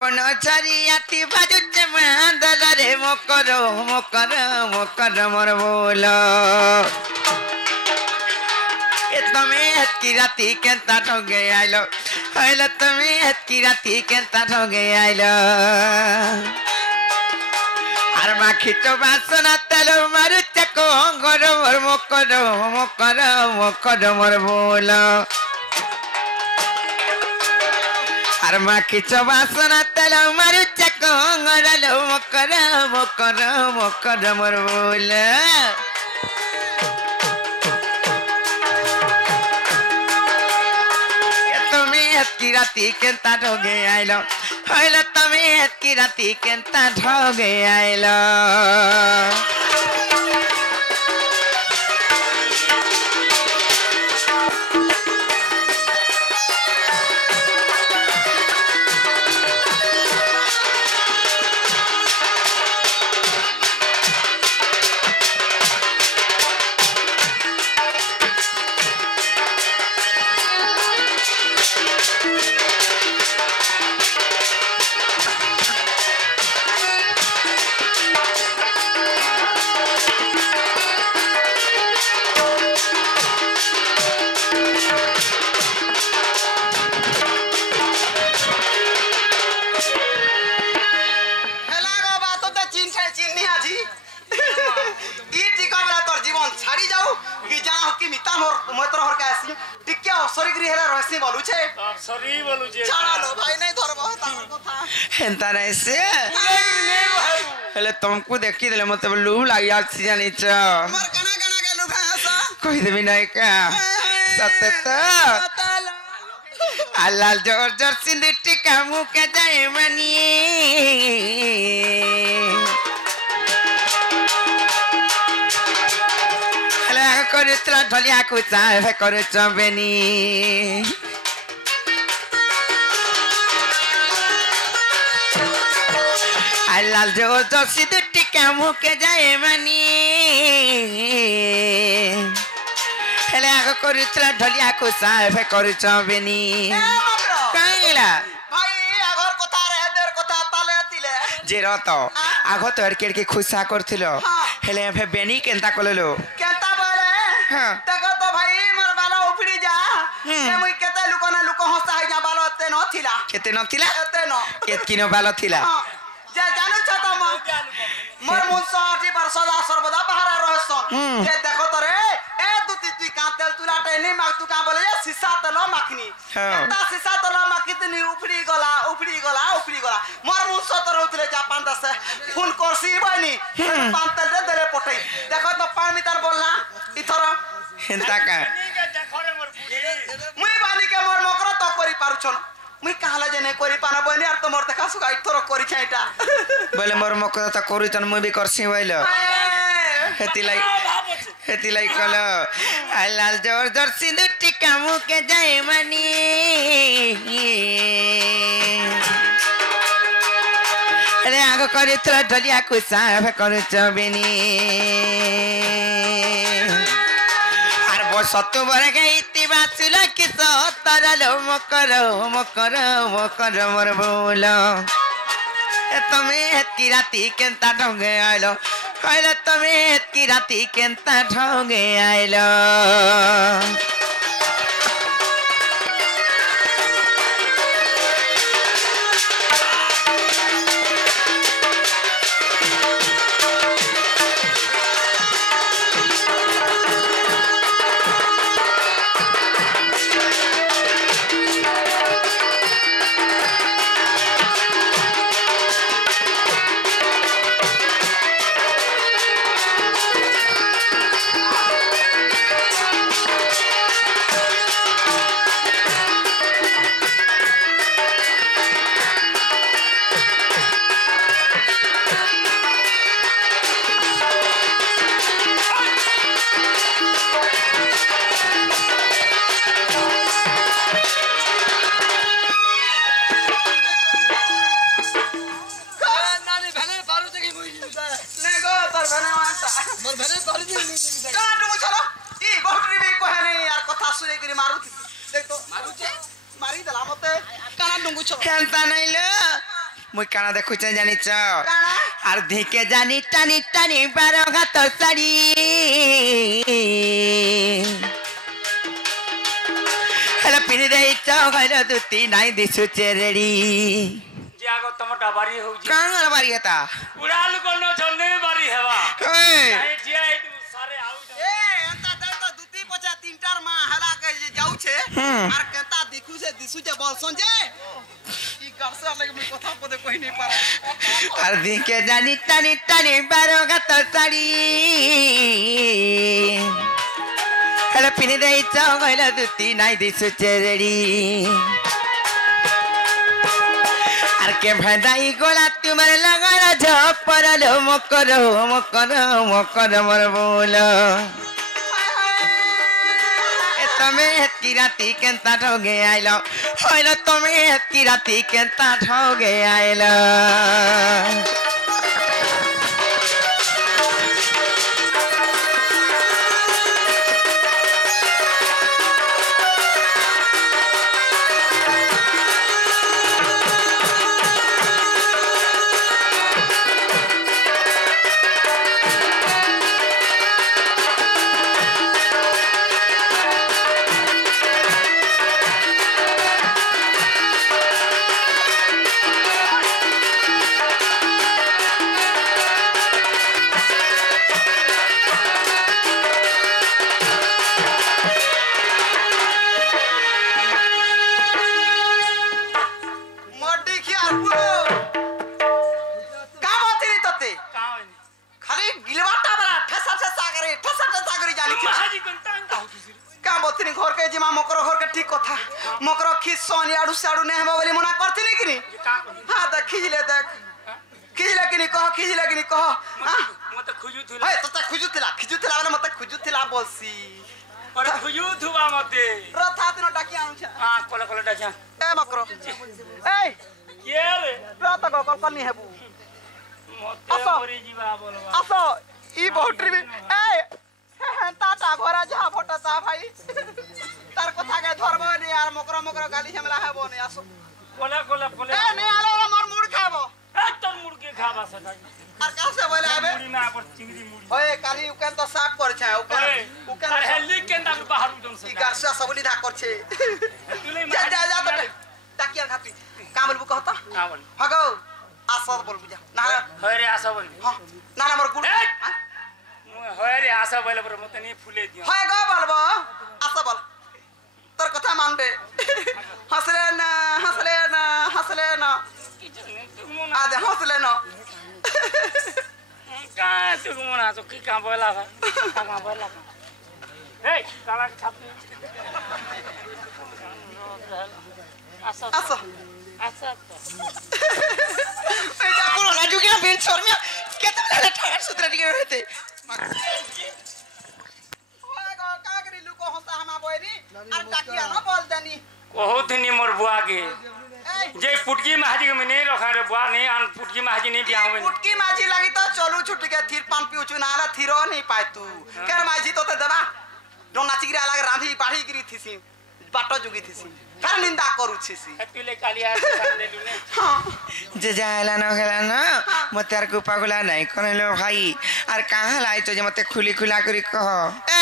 Bonachariati bajuche mandare mokoro mor bolo तमे की राती केंता ठोगे आइलो आइलो तमे की राती केंता ठोगे आइलो আর মাখিত বাসনা তেল মারুছে কঙ্গর মোর মকর মোর বল আর মাখিত বাসনা তেল মারুছে কঙ্গর মকর মোর বল की राती केंता ठोगे आइलो होइलो तमे की राती केंता ठोगे आइलो तुमको देखी दिले मत लूह लगी आसी जानी च कोई देवी नहीं क्या सत्य तो अल्लाह जोर जोर सिंधिटी कामू के जाए मनी अल्लाह करे तेरा ढलिया कुछ है करे चंबेनी लाल जो जो सीधे टिका मुके जाए मनी हेले आगो करितला ढलिया को साहेब करिचबेनी काइला भाई आगोर कथा रे हेदर कथा ताले तिले जेरो तो आगो तो एरकेर के खुशा करथिलो हेले फे बेनी केनता कललो केनता बोले हां तको तो भाई मोर बाला उफड़ी जा से मुई केते लुको हंसा जा बालो एते नथिला केते नथिला एते न केतकिनो बालो थिला जे जानू छ त मोर मुनसाटी पर सदा सर्वदा बाहर रहसन जे देखो त रे ए दुती तुई का तेल तुलाटे नै माग तू का बोले सीसा तेल माखनी एता सीसा तेल माखितनी उफड़ी गला मोर मुनसा त रहतले जापान दसे फोन करसी बनी पान तेल दे देले पठै देखो त पान मिटर बोलना इथर हेंता का मुई बानी के मोर मकर त करि पारुछन मुई कहला जे नै करि पाना बनी आर तोमर देखा सुगा इथर करि छैटा बोले मोर मकर त करिचन मुई भी करसी बैलो हेती लाई कलो लाल जोर जोर सिंधुटी कामू के जाए मनी अरे आगो करितला ढलिया को साहेब करिचबेनी सत्तु बर गईती बासुला कि तरलो मकर मोर बोलो तमे की राती केंता ढोगे आइलो कहले तमे की राती केंता ढोगे आइलो मुई काना देखुछ जानिच आर धिके जानी टानी टानी 12 हाथ साड़ी हेला पिनी देई चौगल दुती नाई दिसुचे रेडी जागो तमटा बारी हो जी कांगल बारी हता उड़ाल कोनो छने बारी हेवा ए जे सारे आउ ए एंता दे तो दुती पचा तीनटार मा हला के जाउ छे आर केता दिखु से दिसु जे बोलसन जे ई करसे लगे मैं कथा पदे कहि नहीं पारा आर धिके जानी टानी टानी 12 हाथ साड़ी हेला पिनी देई चौगल दुती नाई दिसुचे रेडी के भदाई गोला तुम्हारे लगाना झपर लो मकर मर बोलो तमें हेतकी राती केंता ठगे आइलो होइलो तमें हेतकी राती केंता ठगे आइलो मकर खिस सोनी आडू साडू ने हम बोली मना करथि नि किनी हां त खिजले किनी कह मते खुजुथुला हे तते खुजुथला वाला मते खुजुथला बोलसी और खुजुथुवा मते रथा दिन डाकी आउ छ हां कोला कोला डाकिया ए मकर ए के रे रत को कल नि हेबू मते मरी जीवा बोलबा असो ई बहुट्री भी ए ताता घोरा जा फटता भाई तार कथा के धरबो नि यार मकर गाली हमला हेबो नि आसो कोला ए ने आलो मोर मुड़ खाबो ए तोर मुड़ के खाबा सका आर का से बोले आबे मुड़ी ना पर चिंगड़ी मुड़ी ओए काली उकेन तो साफ कर छ उकेन अरे हेली केंदा बाहर उदम से ई गारसा सबली धा कर छे तुले जा तो ताकिया खाती का बोलबू कहता हां बोल हगो आसर बोल बुझा ना होय रे आशा बोल हां ना मोर गुड़ होय रे आशा बोले पर मते नहीं फुले दियो होय गो बोलबो आशा बोल तोर कथा मानबे हसले ना आदे हसले ना का तू मना तो की का बोला ए काला छाप आशा ए जा को राजू के बेंच छोड़ में केते वाला ठाड़ सूत्र दिए रहते होय गो का करी लुको हंसा हमा बोइनी आर टाकिया न बोल देनी बहुत नहीं मोर बुआ के जे पुटकी महाजी के में नहीं रखा रे बुआ नहीं आन पुटकी महाजी नहीं बियाह में पुटकी माझी लगी तो चलू छुट के थीर पान पिउचु नाला थीरो नहीं पाए तू कर माझी तो देबा डो नाची गिरा लाग रांधी बाढ़ी गिरी थीसी बाटो जुगी थीसी कर निंदा करू छीसी तुले कालिया ले लुने हां जे जायला न गेला न मते आर कुपा गुला नहीं करलो भाई आर कहां लाई तो जे मते खुली खुला करी कह ए